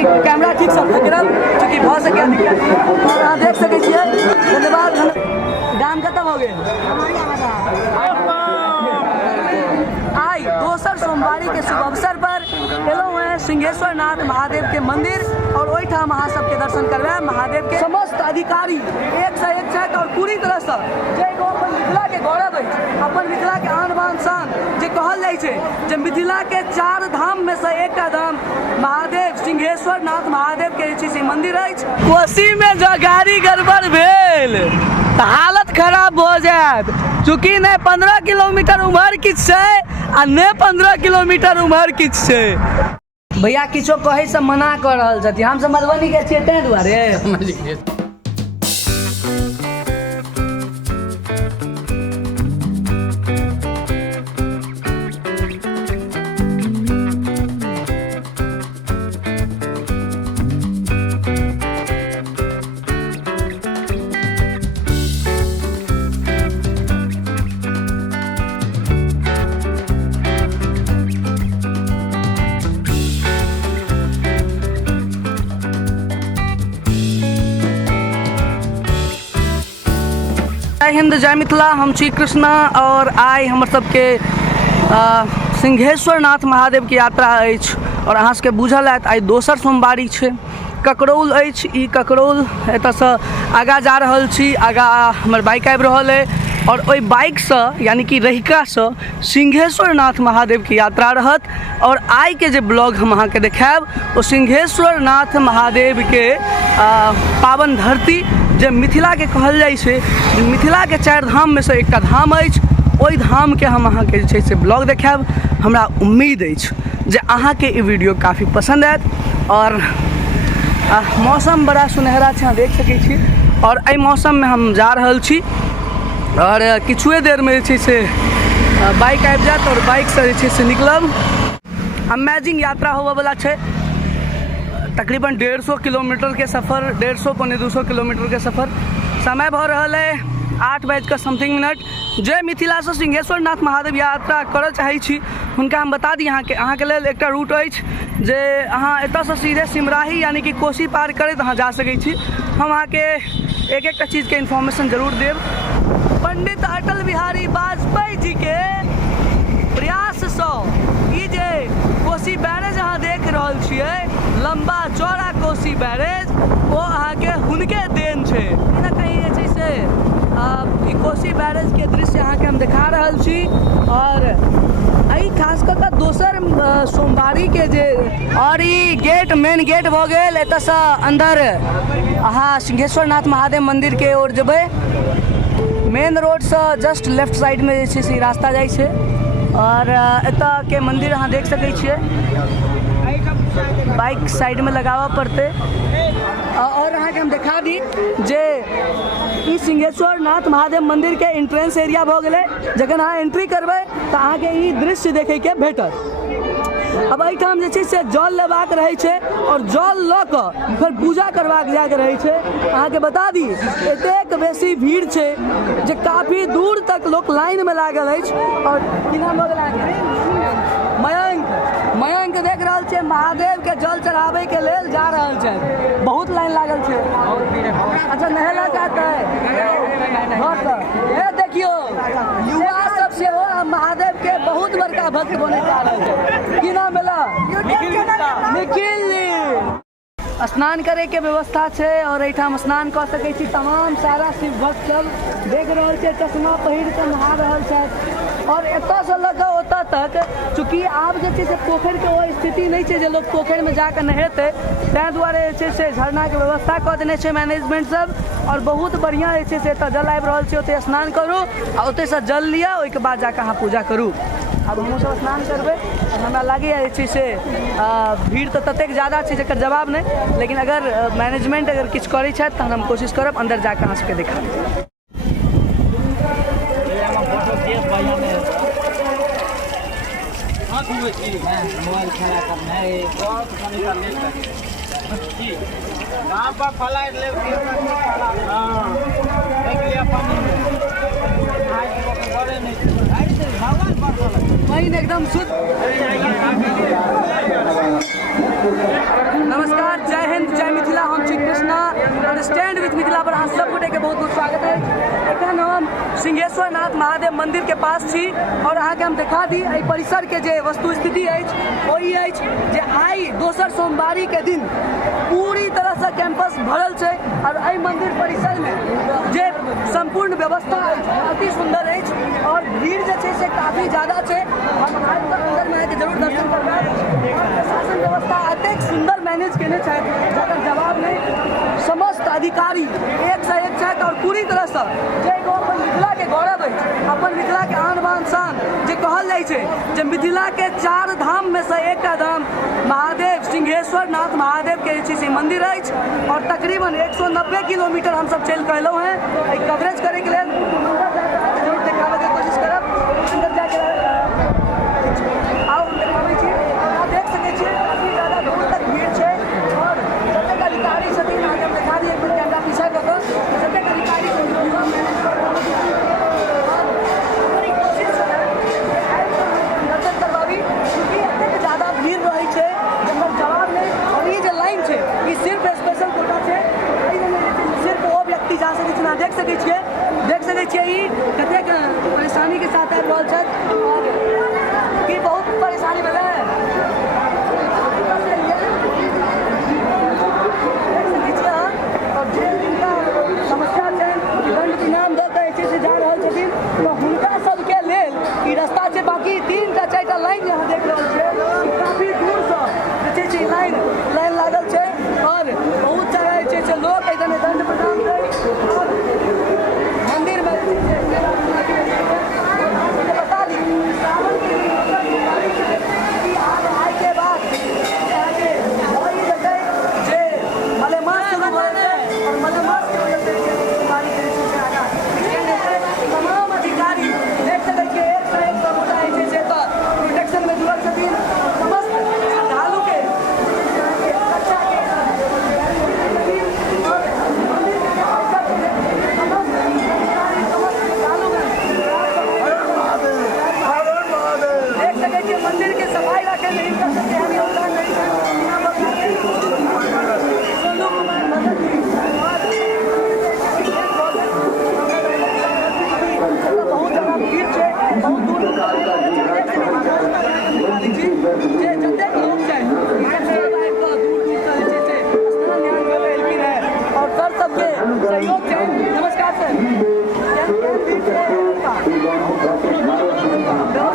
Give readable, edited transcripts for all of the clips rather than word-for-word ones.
तनी कैमरा ठीक से पकड़ब चूँकि भ सके दिक्कत और अहाँ देख सकै छियै। धन्यवाद। गाम खत्म हो गए। आई दोसर सोमवारी के शुभ अवसर पर एलहुँ हैं सिंहेश्वर नाथ महादेव के मंदिर और ओहिठाम अहाँ सबके दर्शन करबे। महादेव के समस्त अधिकारी एक से एक छथि और पूरी तरह से जे अपन मिथिला के गौरव है, अपन मिथिला के आन बान शान जे कहल जाइ छै जे मिथिला के 4 धाम में से एकटा धाम महादेव सिंहेश्वर नाथ महादेव के जे छै मंदिर अछि। कोशी में जो गाड़ी गड़बड़ भेल तऽ हालत खराब हो जायत, चूँकि ने 15 किलोमीटर उम्हर किछु छै आ ने 15 किलोमीटर उम्हर किछु छै। भैया किछो कहै से मना कर रहल छथि, हम सब मधुबनी के छियै ताहि दुआरे। जय हिंद जय मिथिला, हम छी कृष्णा और आइ हमर सबके सिंहेश्वर नाथ महादेव के यात्रा अछि और अहाँ सबके बुझल हैत आइ दोसर सोमवारी छै। ककरौल अछि, ई ककरौल एतऽसँ आगाँ जा रहल छी, आगाँ हमर बाइक आबि रहल अइ और ओहि बाइकसँ यानी कि रहिकासँ सिंहेश्वर नाथ महादेव के यात्रा रहत। और आइ के जे ब्लॉग हम अहाँके देखायब ओ सिंहेश्वर नाथ महादेव के पावन धरती जे मिथिला के कहल जाइ छै, मिथिला के 4 धाम में से एकटा धाम अछि, ओहि धाम के हम अहाँके जे छै से ब्लॉग देखायब। हमरा उम्मीद अछि जे अहाँके ई वीडियो काफ़ी पसंद आयत और मौसम बड़ा सुनहरा छै, अहाँ देख सकै छी। और एहि मौसम में हम जा रहल छी और किछुए देर में जे छै से बाइक आबि जायत और बाइक से जे छै से निकलब। अमेजिंग यात्रा होबऽ वाला छै, तकरीबन 150 किलोमीटर के सफ़र, 150 पौने 200 किलोमीटर के सफ़र। समय भऽ रहल है 8 समथिंग मिनट। जे मिथिला से सिंहेश्वर नाथ महादेव यात्रा करऽ चाहै छी हुनका हम बता दी अहाँके लेल एकटा रूट अछि जे अहाँ एतऽसँ सीधे सिमराही यानी कि कोशी पार करैत अहाँ जा सकै छी। हम अहाँके एक एकटा चीज़के इन्फॉर्मेशन जरूर देब। पंडित अटल बिहारी वाजपेयी जी के प्रयाससँ ई जे कोशी बैरेज अहाँ देख रहल छियै, लंबा चौड़ा कोशी बैरेज, वो अहाँके हुनके देन छै। कहीं ना कहीं जे छै से ई कोशी बैरेज के दृश्य अहाँके हम देखा रहल छी। और एहि खास कऽ कऽ दोसर सोमवारी के जे और ई गेट मेन गेट भऽ गेल, एतऽसँ अंदर अहाँ सिंहेश्वर नाथ महादेव मंदिर के ओर जेबै। मेन रोड से जस्ट लेफ्ट साइड में जे छै से रास्ता जाइ छै और एतऽ के मंदिर अहाँ देख सकै छियै। बाइक साइड में लगाबऽ पड़तै। और अहाँके हम देखा दी जे ई सिंहेश्वर नाथ महादेव मंदिर के एंट्रेंस एरिया भऽ गेलै। जखन अहाँ एंट्री करबै तऽ अहाँके ई दृश्य देखैके भेटत। अब एहिठाम जे छै से जल लेबाक रहै छै और जल लऽ कऽ फेर पूजा करबाक जाके रहै छै। अहाँके बता दी एतेक बेसी भीड़ छै जे काफ़ी दूर तक लोक लाइन में लागल अछि। और की नाम भऽ गेल अहाँके? मयंक देख रहल छियै महादेव के जल चढ़ाबै के लेल जा रहल छै। बहुत लाइन लागल छै। अच्छा नहेला जाता है घर से देखियो युवा सब से हो महादेव के बहुत बड़का भक्त बने जा रहल छै। की नाम भेला? निखिल। स्नान करे के व्यवस्था छै और एहिठाम स्नान कऽ सकै छी। तमाम सारा शिव भक्त सब देख रहल छै, चश्मा पहिर कऽ नहा रहल छथि। और एतऽसँ लऽ कऽ ओतऽ तक चूँकि आब जे छै से पोखरिके ओ स्थिति नहीं छै जे लोग पोखरि में जाकर नहेतै, ताहि दुआरे जे छै से झरनाके व्यवस्था कऽ देने छै मैनेजमेंट सब। और बहुत बढ़िया जे छै से एतऽ जल आबि रहल छै, ओतऽ स्नान करू आ ओतऽसँ जल लिअ, ओहिके बाद जाकऽ अहाँ पूजा करू। अब हमहूँ सब स्नान करबै और हमरा लागैए जे छै से भीड़ तऽ ततेक ज़्यादा छै जकर जवाब नहीं, लेकिन अगर मैनेजमेंट अगर किछु करै छथि तहन हम कोशिश करब अंदर जाकऽ अहाँ सबके देखाएब। मोबाइल खड़ा करना है कहाँ पर फ्लाइट ले हाँ देख लिया पानी में पाइन एकदम शुद्ध। नमस्कार, जय हिंद, जय मिथिला। हम छी कृष्णा और स्टैंड विथ मिथिला पर अहाँ सब गोटे के बहुत बहुत स्वागत है। एखन हम सिंहेश्वर नाथ महादेव मंदिर के पास छी और अहाँ के हम दिखा दी एहि परिसर के जे वस्तु स्थिति अछि ओहि अछि जे आइ दोसर सोमवारी के दिन पूरी तरह से कैंपस भरल छै और एहि मंदिर परिसर में जे संपूर्ण व्यवस्था अछि अति सुंदर अछि और भीड़ जे छै से काफी ज्यादा छै। हम आज तक अंदर में आके जरूर दर्शन करबै। प्रशासन व्यवस्था एतेक सुंदर मैनेज केने छथि जकर जवाब नहीं। समस्त अधिकारी एक से एक छथि और पूरी तरह से जे एगो अपन मिथिला के गौरव अछि, अपन मिथिला के आन बान शान जे कहल जाइ छै जे मिथिला के 4 धाम में से एकटा धाम महादेव सिंहेश्वर नाथ महादेव के जे छै से मंदिर अछि और तकरीबन 190 किलोमीटर हम सब चलि के एलहुँ हैं कवरेज करे के लेल। जरूर देखाबे के कोशिश करब। अंदर जाके आओ देखाबै छी। अहाँ देख सकै छियै काफी ज्यादा दूर तक भीड़ छै और जतेक अधिकारी छथिन अहाँके हम देखा दिए कैमरा पीछा कऽ कऽ जतेक अधिकारी दर्शन करबाबी क्योंकि एतेक ज्यादा भीड़ रहै छै जकर जवाब नहीं। और ये जो लाइन छै ई सिर्फ स्पेशल कोटा छै, सिर्फ वो व्यक्ति जा सकै छै। अहाँ देख सकै छियै ई कतेक परेशानी के साथ आबि रहल छथि और की बहुत परेशानी भेलै। देख सकै छियै अहाँ और जे जिनका समस्या छनि दंड इनाम दऽ कऽ जे छै से जा रहल छथिन तऽ हुनका सबके लेल ई रास्ता छै। बाकी 3टा 4टा लाइन जे अहाँ देख रहल छियै काफी दूरसँ जे छै से लाइन लागल छै और बहुत सारा जे छै से लोग एहिठाम दंड प्रदान करै और मंदिर में बता दी सावन के कि आइ के बाद वही जगह जे मलेमास शुरू भऽ जेतै और मलेमास के वजह से तमाम अधिकारी देख सकै छियै एक से एक समुदाय जे छै तऽ प्रोटेक्शन में जुड़ल छथिन। समस्त श्रद्धालु के रक्षा के देख सकै छियै मंदिर के सफाई रखे में कर सकते हैं योगदान नहीं सोनू कुमार भगत जी बहुत ज्यादा भीड़ छै, बहुत दूर दूर जे जतेक लोग छै दूर दूर से जे छै स्नान ध्यान करबै एलखिन है और सर सबके सहयोग छै। नमस्कार सर। व्यवस्था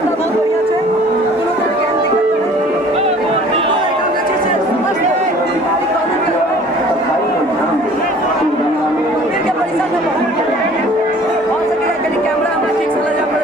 बहुत बढ़िया छै, कोनो तरह के दिक्कत मंदिर के परिसर में हो सकेगा कहीं कैमरा हमारा ठीक से लगा पड़े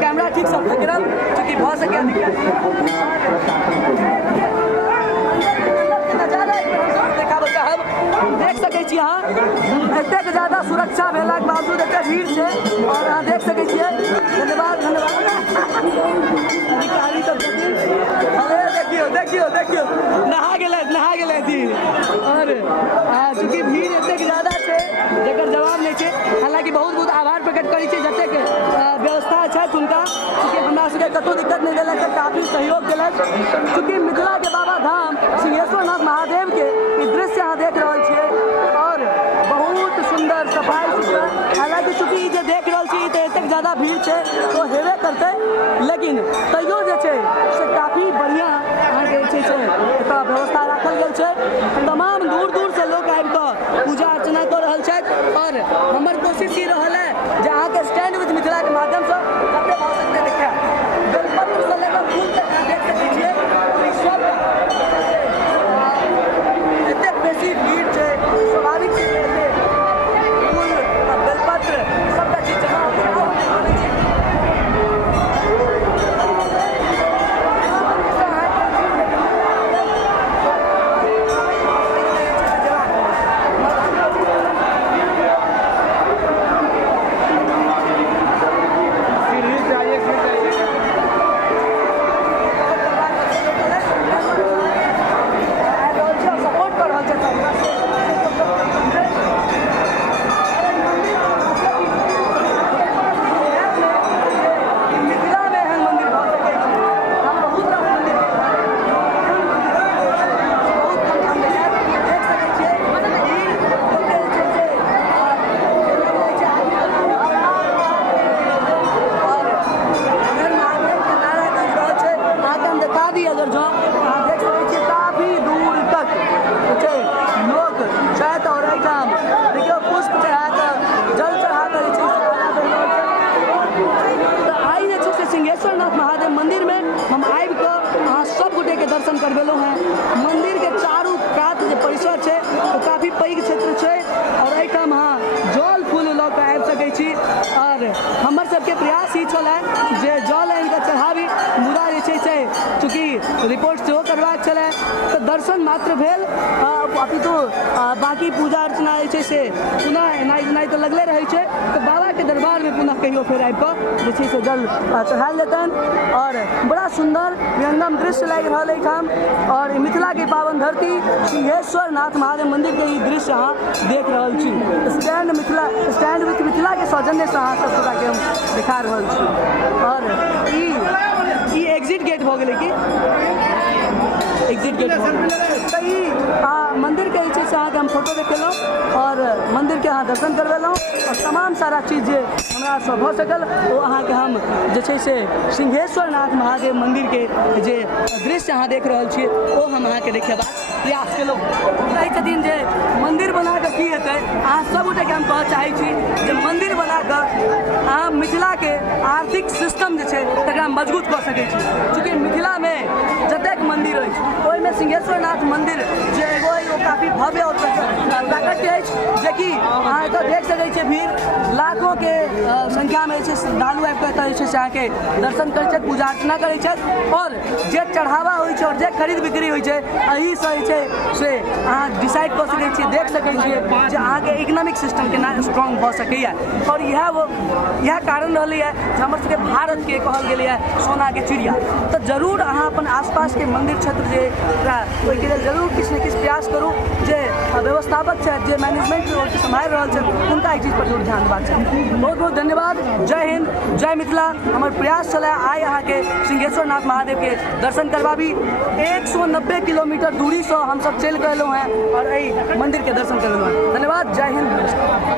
कैमरा ठीक सब गिरल चूँकि भऽ सके देखाबऽ चाहब। देख सकै छी अहाँ एतेक ज्यादा सुरक्षा भेलाक बावजूद एतेक भीड़ छै और अहाँ देख सकै छियै। धन्यवाद अधिकारी सब छथिन। अरे देखियो नहा गेलै थी और चूँकि भीड़ एतेक ज्यादा छै जकर जवाब नहीं छै। हालांकि बहुत बहुत आभार प्रकट करै छै जतेक व्यवस्था छथि हुनका चूँकि हमरा सबके कतहु दिक्कत नहीं देलक, काफी सहयोग केलक। चूँकि मिथिला के बाबा धाम सिंहेश्वर नाथ महादेव के ई दृश्य अहाँ देख रहल छियै और बहुत सुंदर सफाई सुथरा। हालांकि चूँकि जे देख रहल छी तऽ एतेक ज्यादा भीड़ छै तो हेबे करतै, लेकिन तैयो जे छै से काफी बढ़िया अहाँके जे छै से एतऽ व्यवस्था राखल गेल छै। तमाम दूर दूर से लोग आबि कऽ पूजा अर्चना कऽ रहल छथि और हमर कोशिश ई रहल है जे अहाँके स्टैंड विथ मिथिला के माध्यम से जते भऽ सकते देखाएब। बेलपत्र से लेकर फूल तक अहाँ देख सकै छियै ई सब एतेक बेसी भीड़ छै, स्वाभाविक छै फूल बेलपत्र सबटा चीज जमा होइत छै। बाकी पूजा अर्चना जे छै से पुनः एनाइ तऽ लगले रहै छै। तऽ बाबा के दरबार में पुनः कहियो फेर आबि कऽ जे छै से जल चढ़ायल जेतनि। और बड़ा सुंदर विहंगम दृश्य लागि रहल है ठाम। और मिथिला के पावन धरती सिंहेश्वर नाथ महादेव मंदिर के ई दृश्य अहाँ देख रहल छी। स्टैंड विथ मिथिला के सौजन्य से अहाँ सब के हम दिखा रहल छी। और ई एग्जिट गेट भऽ गेलै कि एग्जिट गेट भऽ गेलै। तऽ ई मंदिर के जे छै से अहाँके हम फोटो देखेलहुँ और मंदिर के अहाँ दर्शन करवेलहुँ और तमाम सारा चीज जे हमरा से भऽ सकल ओ अहाँके हम जे छै से सिंहेश्वर नाथ महादेव मंदिर के जे दृश्य अहाँ देख रहल छियै ओ हम अहाँके देखेबाक प्रयास केलहुँ। कहै छथिन जे मंदिर बना कऽ की हेतै। अहाँ सबगोटे हम कहऽ चाहै छी जे मंदिर बना कऽ अहाँ मिथिला के आर्थिक सिस्टम जे छै तकरा मजबूत कऽ सकै छी। चूँकि मिथिला में जतेक मंदिर अछि ओहिमे सिंहेश्वर नाथ मंदिर जे एगो ओ काफी भव्य और प्राकट्य अछि जेकि अहाँ एतऽ देख सकै छियै भीड़ लाखों के संख्या में जे छै श्रद्धालु आबि कऽ एतऽ जे छै से अहाँके दर्शन करै छथि, पूजा अर्चना करै छथि। और जे चढ़ावा होइ छै और जे खरीद बिक्री होइ छै एहिसँ जे छै से अहाँ डिसाइड कऽ सकै छियै, देख सकै छियै जे अहाँके इकोनॉमिक सिस्टम केना स्ट्रॉन्ग भऽ सकैए। और इएह कारण रहलैए जे हमर सबके भारत के कहल गेलैए सोना के चिड़िया। तऽ जरूर अहाँ अपन आसपास के मंदिर क्षेत्र जे ओहिके लेल जरूर किछु ने किछु प्रयास करू। जे व्यवस्थापक छथि, जे मैनेजमेंट सम्हारि रहल छथि हुनका एहि चीज पर जरूर ध्यान देबाक चाही। बहुत बहुत धन्यवाद। जय हिंद, जय मिथिला। हमर प्रयास छलै आइ अहाँके सिंहेश्वर नाथ महादेव के दर्शन करबाबी। 190 किलोमीटर दूरी से हमसब चलि गेलहुँ हैं और एहि मंदिर के दर्शन करलहुँ हैं। धन्यवाद। जय हिंद।